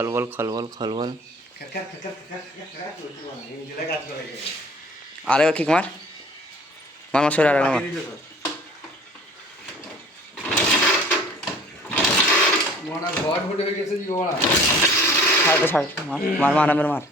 খলবল খলবল খলবল। আরে কিক মার মার মার, সরে আরে মার। ছাড় ছাড়, মার মার মার,